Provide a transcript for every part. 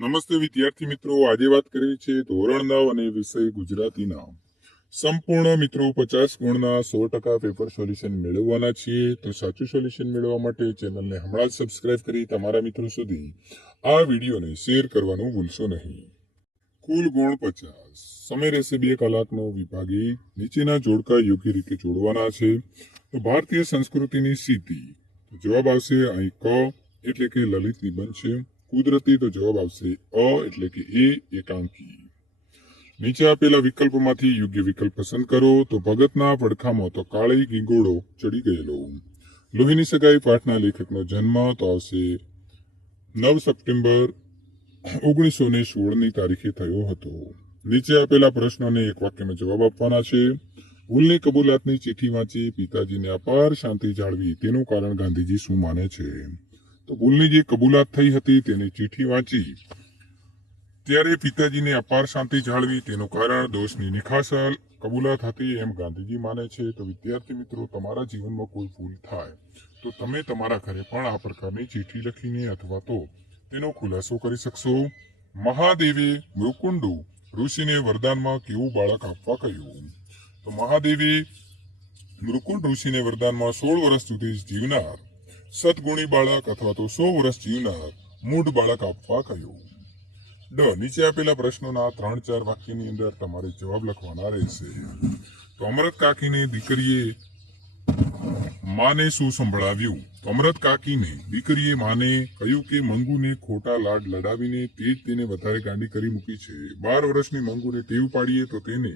નમસ્તે વિદ્યાર્થી મિત્રો, આજે વાત કરવી છે ધોરણ 9 અને વિષય ગુજરાતીના સંપૂર્ણ મિત્રો 50 ગુણના 100% પેપર સોલ્યુશન મેળવવાના છીએ। તો સાચું સોલ્યુશન મેળવવા માટે ચેનલને હમણાં જ સબસ્ક્રાઇબ કરી તમારા મિત્રો સુધી આ વિડીયોને શેર કરવાનું ભૂલશો નહીં। કુલ ગુણ 50, સમય રહેશે 2 કલાકનો। વિભાગે નીચેના જોડકા યોગ્ય રીતે જોડવાના છે। તો ભારતીય સંસ્કૃતિની સ્થિતિ, તો જવાબ આવશે અહીં ક એટલે કે લલિત નિબંધ છે। કુદરતી, તો જવાબ આવશે અ એટલે કે એ એકાંકી। નીચે આપેલા વિકલ્પોમાંથી યોગ્ય વિકલ્પ પસંદ કરો। તો ભગતના પડખામાં તો કાળી ગીંગોળો ચડી ગયેલો। લોહીની સગાઈ પાઠના લેખકનો જન્મ તો આવશે 9 સપ્ટેમ્બર 1916ની તારીખે થયો હતો। નીચે આપેલા પ્રશ્નોને એક વાક્યમાં જવાબ આપવાના છે। ભૂલની કબૂલાતની ચિઠ્ઠી વાંચી પિતાજીને અપાર શાંતિ જાળવી તેનું કારણ ગાંધીજી શું માને છે? તો ભૂલની જે કબૂલાત થઈ હતી તેની ચિઠ્ઠી વાંચી ત્યારે પિતાજીને અપાર શાંતિ જાળવી તેનું કારણ દોષની નિખાસલ કબૂલાત હતી એમ ગાંધીજી માને છે। તો વિદ્યાર્થી મિત્રો, તમારા જીવનમાં કોઈ ભૂલ થાય તો તમે તમારા ઘરે પણ આ પ્રકારની ચિઠ્ઠી લખીને અથવા તો તેનો ખુલાસો કરી શકશો। મહાદેવે મૃકુંડુ ઋષિને વરદાનમાં કેવું બાળક આપવા કહ્યું? તો મહાદેવે મૃકુંડ ઋષિને વરદાનમાં 16 વર્ષ સુધી જીવનાર સદગુણી બાળક અથવા તો 100 વર્ષ જીવનાર મૂઢ બાળક આપવા કહ્યું। ડ, નીચે આપેલા પ્રશ્નોના 3-4 વાક્યની અંદર તમારે જવાબ લખવાના રહેશે। તો અમરત કાકીને દીકરીએ માને શું સંભળાવ્યું? તો અમરત કાકીને દીકરીએ માને કહ્યું કે મંગુને ખોટા લાડ લડાવીને તે જ તેને વધારે ગાંડી કરી મૂકી છે। 12 વર્ષની મંગુને ટેવ પાડીએ તો તેને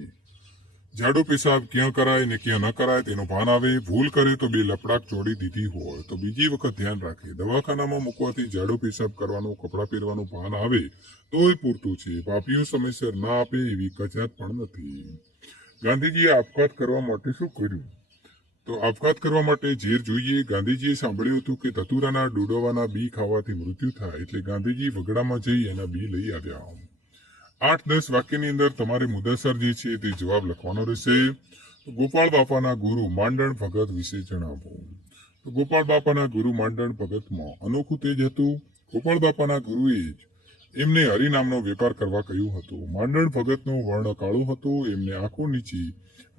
જાડો પેશાબ ક્યાં કરાય ને ક્યાં ન કરાય તેનું ભાન આવે। ભૂલ કરે તો 2 લપડાક ચોડી દીધી હોય તો બીજી વખત ધ્યાન રાખે। દવાખાનામાં મૂકવાથી જાડો પેશાબ કરવાનું, કપડાં પહેરવાનું ભાન આવે તોય પૂરતું છે। પાપીઓ સમયસર ના આપે એવી કચાત પણ નથી। ગાંધીજીએ આપઘાત કરવા માટે શું કર્યું? તો આપઘાત કરવા માટે ઝેર જોઈએ। ગાંધીજીએ સાંભળ્યું હતું કે ધતુરાના ડૂડવાના બી ખાવાથી મૃત્યુ થાય એટલે ગાંધીજી વગડામાં જઈ એના બી લઈ આવ્યા। 8-10 વાક્યની અંદર તમારે મુદ્દાસર જે છે તે જવાબ લખવાનો રહેશે। તો ગોપાળ બાપાના ગુરુ માંડણ ભગત વિશે જણાવો। તો ગોપાળ બાપાના ગુરુ માંડણ ભગતમાં અનોખું તેજ હતું। ગોપાળ બાપાના ગુરુએ જ એમને હરિનામનો વેપાર કરવા કહ્યું હતું। માંડણ ભગતનો વર્ણ કાળો હતો, એમને આંખો નીચી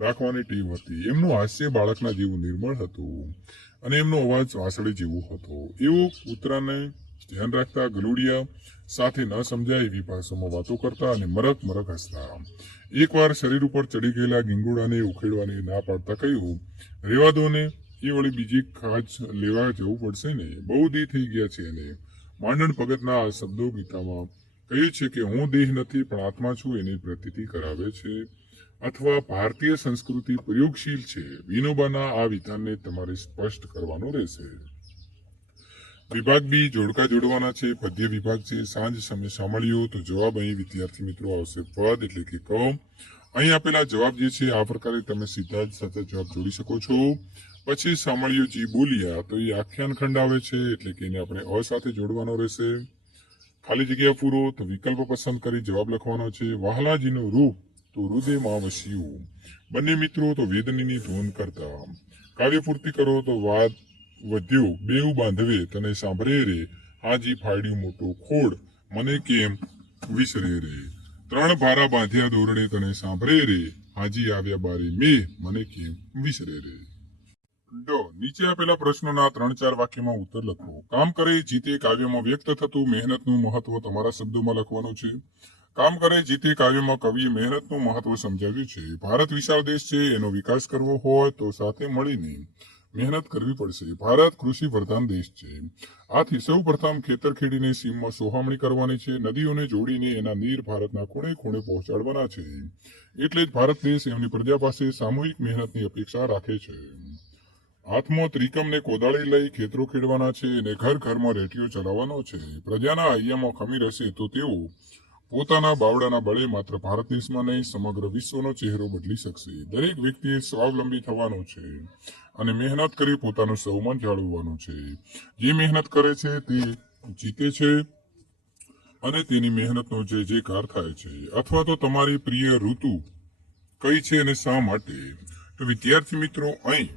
રાખવાની ટેવ હતી। એમનું હાસ્ય બાળકના જેવું નિર્મળ હતું અને એમનો અવાજ વાંસળી જેવો હતો। એવું કૂતરાને ધ્યાન રાખતા, ગલુડિયા સાથે ન સમજાય એવી ભાષામાં વાતો કરતા અને મરક મરક હસતા। એકવાર શરીર ઉપર ચડી ગયેલા ગીંગોડાને ઉખેડવાની ના પાડતા કહ્યું, રેવા દો ને, એ વળી બીજી ખાજ લેવા જવું પડશે ને, બહુ દી થઈ ગયા છે એને। માંડણ ભગતના આ શબ્દો ગીતામાં કહ્યું છે કે હું દેહ નથી પણ આત્મા છું એની પ્રતીતિ કરાવે છે। અથવા ભારતીય સંસ્કૃતિ પ્રયોગશીલ છે। વિનોબાના આ વિધાનને તમારે સ્પષ્ટ કરવાનું રહેશે। વિભાગ બી જોડકા જોડવાના છે। પદ્ય વિભાગ છે। સાંજ સમય સાંભળ્યો, તો જવાબ અહીં વિદ્યાર્થી મિત્રો આવશે પદ એટલે કે ક। અહીં આપેલા જવાબ જે છે આ પ્રકારે તમે સીધા જ સાચા જવાબ જોડી શકો છો। પછી સાંભળ્યો જી બોલ્યા, તો એ આખ્યાન ખંડ આવે છે એટલે કે એને આપણે અ સાથે જોડવાનો રહેશે। ખાલી જગ્યા પૂરો, તો વિકલ્પ પસંદ કરી જવાબ લખવાનો છે। વહાલાજીનું રૂપ તો હૃદયમાં વસ્યું। બંને મિત્રો તો વેદનીની ધૂન કરતા। કાવ્ય પૂર્તિ કરો, તો વાદ વધ્યો બેઉ બાંધવે તને સાંભળે રે, હાજી ફાડ્યું મોટું ખોડ મને કેમ વિસરે રે। 3 ભારા બાંધ્યા દોરડે તને સાંભળે રે, હાજી આવ્યા બારી મેં મને કેમ વિસરે રે। નીચે આપેલા પ્રશ્નોના 3-4 વાક્યમાં ઉત્તર લખો। કામ કરે જીતે કાવ્યમાં વ્યક્ત થતું મહેનતનું મહત્વ તમારા શબ્દોમાં લખવાનું છે। કામ કરે જીતે કાવ્યમાં કવિએ મહેનતનું મહત્વ સમજાવ્યું છે। ભારત વિશાળ દેશ છે, એનો વિકાસ કરવો હોય તો સાથે મળીને મહેનત કરવી પડશે। ભારત કૃષિ પ્રધાન દેશ છે, આથી સૌ પ્રથમ ખેતર ખેડીને સીમમાં સોહામણી કરવાની છે। નદીઓને જોડીને એના નીર ભારતના ખૂણે ખૂણે પહોંચાડવાના છે, એટલે જ ભારત દેશ એમની પ્રજા પાસે સામૂહિક મહેનતની અપેક્ષા રાખે છે। હાથમાં ત્રિકમ ને કોદાળી લઈ ખેતરો ખેડવાના છે અને ઘર ઘરમાં રેટીઓ ચલાવવાનો છે। પ્રજાના હૈયામાં ખમીર હશે તો તેઓ પોતાના બાવડાના બળે માત્ર ભારત દેશમાં નહીં સમગ્ર વિશ્વનો ચહેરો બદલી શકશે। દરેક વ્યક્તિએ સ્વાવલંબી થવાનું છે અને મહેનત કરી પોતાનું સન્માન જાળવવાનું છે। જે મહેનત કરે છે તે જીતે છે અને તેની મહેનતનો જય જયકાર થાય છે। અથવા તો તમારી પ્રિય ઋતુ કઈ છે અને શા માટે? તો વિદ્યાર્થી મિત્રો, અહીં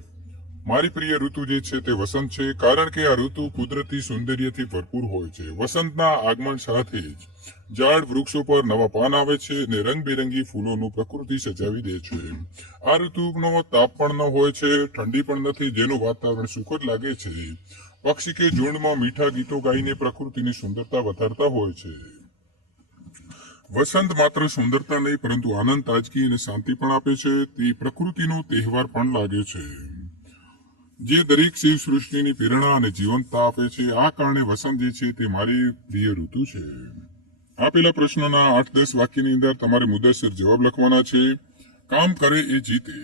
મારી પ્રિય ઋતુ જે છે તે વસંત છે, કારણ કે આ ઋતુ કુદરતી સૌંદર્યથી ભરપૂર હોય છે. વસંતના આગમન સાથે જ ઝાડ વૃક્ષો પર નવા પાન આવે છે અને રંગબેરંગી ફૂલોનું પ્રકૃતિ સજાવી દે છે. આ ઋતુનો તાપ પણ ન હોય છે, ઠંડી પણ નથી, જેનું વાતાવરણ સુખદ લાગે છે. પક્ષી કે ઝુંડમાં મીઠા ગીતો ગાઈને પ્રકૃતિની સુંદરતા વધારતા હોય છે. વસંત માત્ર સુંદરતા નહીં પરંતુ આનંદ, તાજગી અને શાંતિ પણ આપે છે. તે પ્રકૃતિનો તહેવાર પણ લાગે છે, જે દરેક જીવ સૃષ્ટિની પ્રેરણા અને જીવંતતા આપે છે. આ કારણે વસંત જે છે તે મારી પ્રિય ઋતુ છે. આપેલા પ્રશ્નોના 8-10 વાક્યની અંદર તમારે મુદ્દાસર જવાબ લખવાના છે. કામ કરે એ જીતે.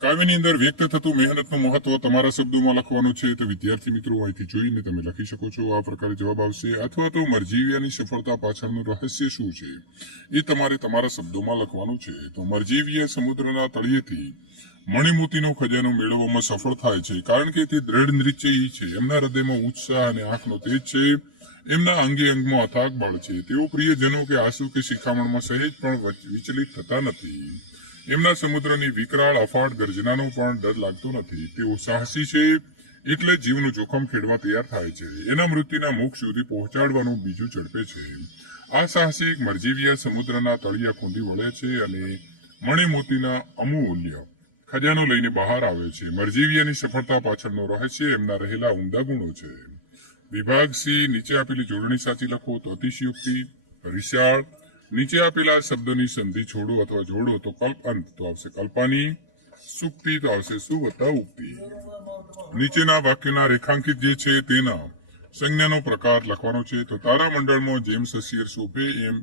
કાવ્યની અંદર વ્યક્ત થતું મહેનતનું મહત્વ તમારા શબ્દોમાં લખવાનું છે. તો વિદ્યાર્થી મિત્રો અહીંથી જોઈને તમે લખી શકો છો. આ પ્રકારે જવાબ આવશે. અથવા તો મરજીવિયાની સફળતા પાછળનું રહસ્ય શું છે એ તમારે તમારા શબ્દોમાં લખવાનું છે. તો મરજીવિયા સમુદ્રના તળિયેથી મણિમોતીનો ખજાનો મેળવવામાં સફળ થાય છે, કારણ કે તે દ્રઢ નિશ્ચયી છે. એમના હૃદયમાં ઉત્સાહ અને આંખનો તેજ છે. એમના અંગે અંગમાં અથાગ બળ છે. તેઓ પ્રિયજનો કે આંસુ કે શિખામણમાં સહેજ પણ વિચલિત થતા નથી. એમના સમુદ્રની વિકરાળ અફાટ ગર્જનાનો પણ ડર લાગતો નથી. તેઓ સાહસી છે, એટલે જીવનું જોખમ ખેડવા તૈયાર થાય છે. એના મૃત્યુના મુખ સુધી પહોંચાડવાનું બીજું ઝડપે છે. આ સાહસિક મરજીવિયા સમુદ્રના તળિયા ખૂંદી વળે છે અને મણિમોતીના અમૂલ્ય ખજાનો લઈને બહાર આવે છે. મરજીવિયાની સફળતા પાછળનો રહસ્ય એમના રહેલા ઉમદા ગુણો છે. વિભાગ સી, નીચે આપેલી જોડણી સાચી લખો તો અતિશયોક્તિ. વિશાળ, નીચે આપેલા શબ્દોની સંધિ છોડો અથવા જોડો તો કલ્પ અંત તો આવશે કલ્પાની. સુક્તિ તો આવશે સુ વત્તા ઉક્તિ. નીચેના વાક્યના રેખાંકિત જે છે તેના સંજ્ઞાનો પ્રકાર લખવાનો છે. તો તારામંડળમાં જેમ સસિયર શોભે એમ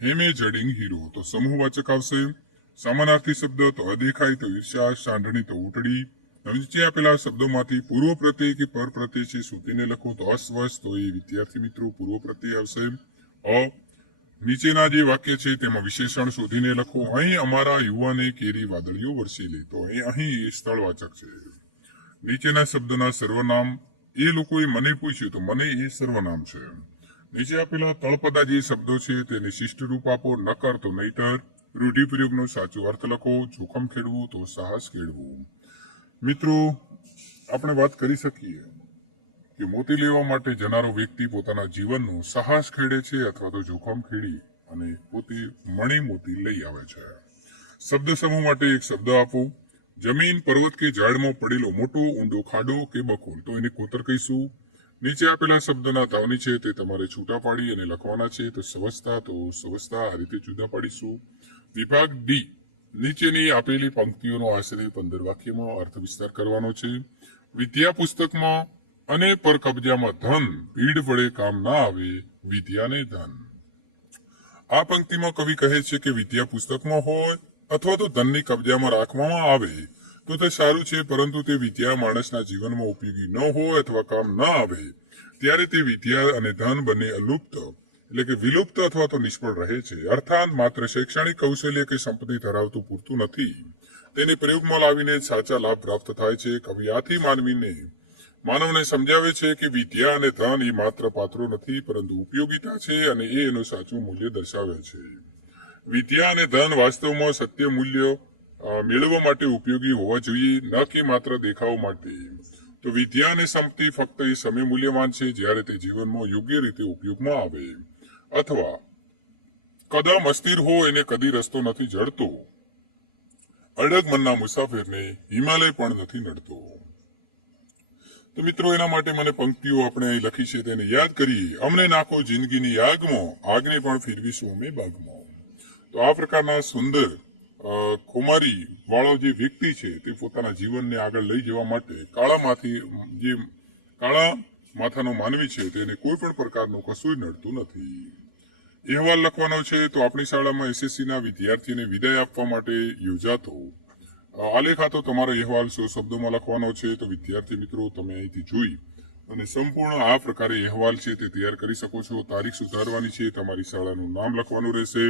હેમે જડિંગ હીરો તો સમૂહવાચક આવશે. સમાનાર્થી શબ્દ તો અદેખાય તો ઈર્ષા, સાંઢણી તો ઉટડી. નીચે આપેલા શબ્દોમાંથી પૂર્વ પ્રત્યય કે પર પ્રત્યય છે શોધીને લખો તો અસ્વસ્થ તો એ વિદ્યાર્થી મિત્રો પૂર્વ પ્રત્યય આવશે. નીચેના જે વાક્ય છે તેમાં વિશેષણ શોધીને લખો. અહીં અમારા યુવાને કેરી વાદળીઓ વરસેલી તો અહીં એ સ્થળવાચક છે. નીચેના શબ્દના સર્વનામ એ લોકોએ મને પૂછ્યું તો મને એ સર્વનામ છે. નીચે આપેલા તળપદા જે શબ્દો છે તેને શિષ્ટ રૂપ આપો. નકર તો નહીતર. રૂઢિપ્રયોગનો સાચો અર્થ લખો. જોખમ ખેડવું તો સાહસ ખેડવું. મિત્રો, આપણે વાત કરી શકીએ કે મોતી લેવા માટે જનારો વ્યક્તિ પોતાના જીવનનું સાહસ ખેડે છે અથવા તો જોખમ ખેડી અને પોતે મણી મોતી લઈ આવે છે. શબ્દ સમૂહ માટે એક શબ્દ આપો. જમીન, પર્વત કે ઝાડમાં પડેલો મોટો ઊંડો ખાડો કે બખોલ તો એને કોતર કહીશું. નીચે આપેલા શબ્દના તાવની છે તે તમારે છૂટા પાડી અને લખવાના છે. તો સવસ્તા તો સવસ્તા આ રીતે જુદા પાડીશું. વિભાગ ડી, નીચેની આપેલી પંક્તિઓનો આશરે 15 વાક્યમાં અર્થ વિસ્તાર કરવાનો છે. વિદ્યા પુસ્તકમાં અને પર કબજામાં ધન, ભીડ વડે કામ ના આવે વિદ્યાને ધન. આ પંક્તિમાં કવિ કહે છે કે વિદ્યા પુસ્તકમાં હોય અથવા તો ધનની કબજામાં રાખવામાં આવે તો તે સારું છે, પરંતુ તે વિદ્યા માણસના જીવનમાં ઉપયોગી ન હોય અથવા કામ ન આવે ત્યારે તે વિદ્યા અને ધન બંને અલુપ્ત એટલે કે વિલુપ્ત અથવા તો નિષ્ફળ રહે છે. અર્થાત માત્ર શૈક્ષણિક કૌશલ્ય કે સંપત્તિ ધરાવતું પૂરતું નથી, તેને પ્રયોગમાં લાવીને સાચા લાભ પ્રાપ્ત થાય છે. કવિ આથી માનવને સમજાવે છે કે વિદ્યા અને ધન એ માત્ર પાત્રો નથી પરંતુ ઉપયોગિતા છે અને એ એનું સાચું મૂલ્ય દર્શાવે છે. વિદ્યા અને ધન વાસ્તવમાં સત્ય મૂલ્ય મેળવવા માટે ઉપયોગી હોવા જોઈએ, ન કે માત્ર દેખાવ માટે. તો વિદ્યા અને સંપત્તિ ફક્ત એ સમય મૂલ્યવાન છે જ્યારે તે જીવનમાં યોગ્ય રીતે ઉપયોગમાં આવે, અથવા કદમ અસ્થિર હોય એને કદી રસ્તો નથી જડતો. અડગ મનના મુસાફિરને હિમાલય પણ નથી નડતો. તો મિત્રો, એના માટે મને પંક્તિઓ આપણે અહીં લખી છે તેને યાદ કરીએ. અમને નાખો જિંદગીની આગમાં, આગને પણ ફેરવીશું અમે બાગમાં. તો આ પ્રકારના સુંદર ખુમારી વાળો જે વ્યક્તિ છે તે પોતાના જીવનને આગળ લઈ જવા માટે કાળા માથાનો માનવી છે તેને કોઈ પણ પ્રકારનું કશું નડતું નથી. અહેવાલ લખવાનો છે. તો આપણી શાળામાં એસએસસીના વિદ્યાર્થીને વિદાય આપવા માટે યોજાતો આલેખ હતો તમારો અહેવાલ 100 શબ્દોમાં લખવાનો છે. તો વિદ્યાર્થી મિત્રો, તમે અહીંથી જોઈ અને સંપૂર્ણ આ પ્રકારે અહેવાલ છે તે તૈયાર કરી શકો છો. તારીખ સુધારવાની છે, તમારી શાળાનું નામ લખવાનું રહેશે,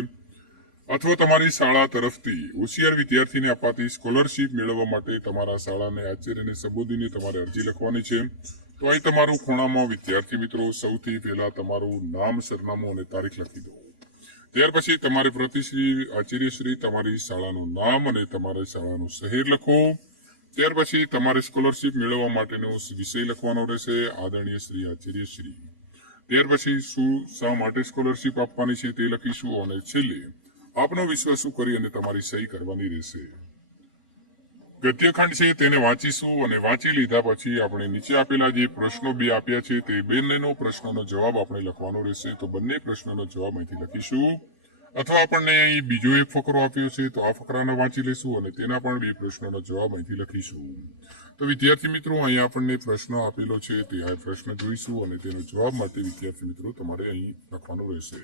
અથવા તમારી શાળા તરફથી હોશિયાર વિદ્યાર્થીને અપાતી સ્કોલરશીપ મેળવવા માટે તમારા શાળાને આચાર્યને સંબોધીને તમારે અરજી લખવાની છે. તો અહીં તમારું ખૂણામાં વિદ્યાર્થી મિત્રો સૌથી પહેલા તમારું નામ, સરનામું અને તારીખ લખી દો. ત્યાર પછી તમારે પ્રતિશ્રી, આચાર્યશ્રી, તમારી શાળાનું નામ અને તમારી શાળાનું શહેર લખો. ત્યાર પછી તમારે સ્કોલરશીપ મેળવવા માટેનો વિષય લખવાનો રહેશે, આદરણીય શ્રી આચાર્ય શ્રી. ત્યાર પછી શું શા માટે સ્કોલરશીપ આપવાની છે તે લખીશું અને છેલ્લે આપનો વિશ્વ શું કરી અને તમારી સહી કરવાની રહેશે. ગદ્યખંડ છે તેને વાંચીશું અને વાંચી લીધા પછી આપણે નીચે આપેલા જે પ્રશ્નો બે આપ્યા છે તે બંનેનો પ્રશ્નનો જવાબ આપણે લખવાનો રહેશે. તો બંને પ્રશ્નોનો જવાબ અહીંથી લખીશું, અથવા આપણને અહીં બીજો એક ફકરો આપ્યો છે તો આ ફકરાને વાંચી લઈશું અને તેના પણ બે પ્રશ્નોનો જવાબ અહીંથી લખીશું. તો વિદ્યાર્થી મિત્રો, અહીં આપણને પ્રશ્ન આપેલો છે તે આ પ્રશ્ન જોઈશું અને તેનો જવાબ માટે વિદ્યાર્થી મિત્રો તમારે અહીં લખવાનું રહેશે.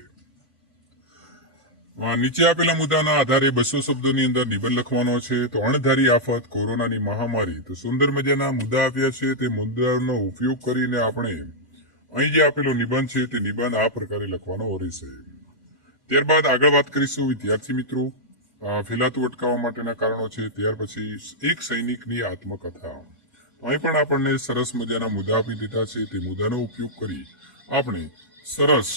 નીચે આપેલા મુદ્દાના આધારે 200 શબ્દોની અંદર નિબંધ લખવાનો છે. તો અણધારી આફત, કોરોનાની મહામારી. તો સુંદર મજાના મુદ્દા આપ્યા છે, તે મુદ્દાનો ઉપયોગ કરીને આપણે અહીં જે આપેલો નિબંધ છે તે નિબંધ આ પ્રકારે લખવાનો રહેશે. ત્યારબાદ આગળ વાત કરીશું વિદ્યાર્થી મિત્રો, ફેલાતું અટકાવવા માટેના કારણો છે. ત્યાર પછી એક સૈનિકની આત્મકથા. અહીં પણ આપણને સરસ મજાના મુદ્દા આપી દીધા છે. તે મુદ્દાનો ઉપયોગ કરી આપણે સરસ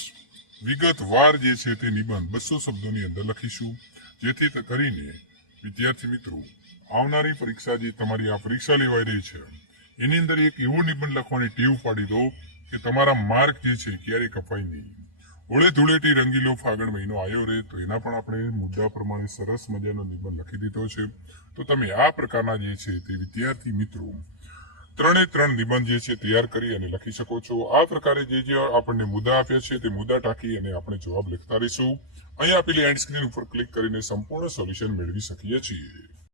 વિગતવાર જે છે તે નિબંધ 200 શબ્દોની અંદર લખીશું, જેથી કરીને વિદ્યાર્થી મિત્રો આવનારી પરીક્ષા જે તમારી આ પરીક્ષા લેવાઈ રહી છે એની અંદર એક એવો નિબંધ લખવાની ટેવ પાડી દો કે તમારા માર્ક જે છે ક્યારેય કપાય નહીં. હોળે ધૂળેટી રંગીલો ફાગણ મહિનો આવ્યો રે, તો એના પણ આપણે મુદ્દા પ્રમાણે સરસ મજાનો નિબંધ લખી દીધો છે. તો તમે આ પ્રકારના જે છે તે વિદ્યાર્થી મિત્રો 3 નિબંધ જે છે તૈયાર કરી અને લખી શકો છો. આ પ્રકારે જે આપણને મુદ્દા આપ્યા છે તે મુદ્દા ટાંકી અને આપણે જવાબ લખતા રહીશું. અહીં આપેલી એન્ડ સ્ક્રીન ઉપર ક્લિક કરીને સંપૂર્ણ સોલ્યુશન મેળવી શકીએ છીએ.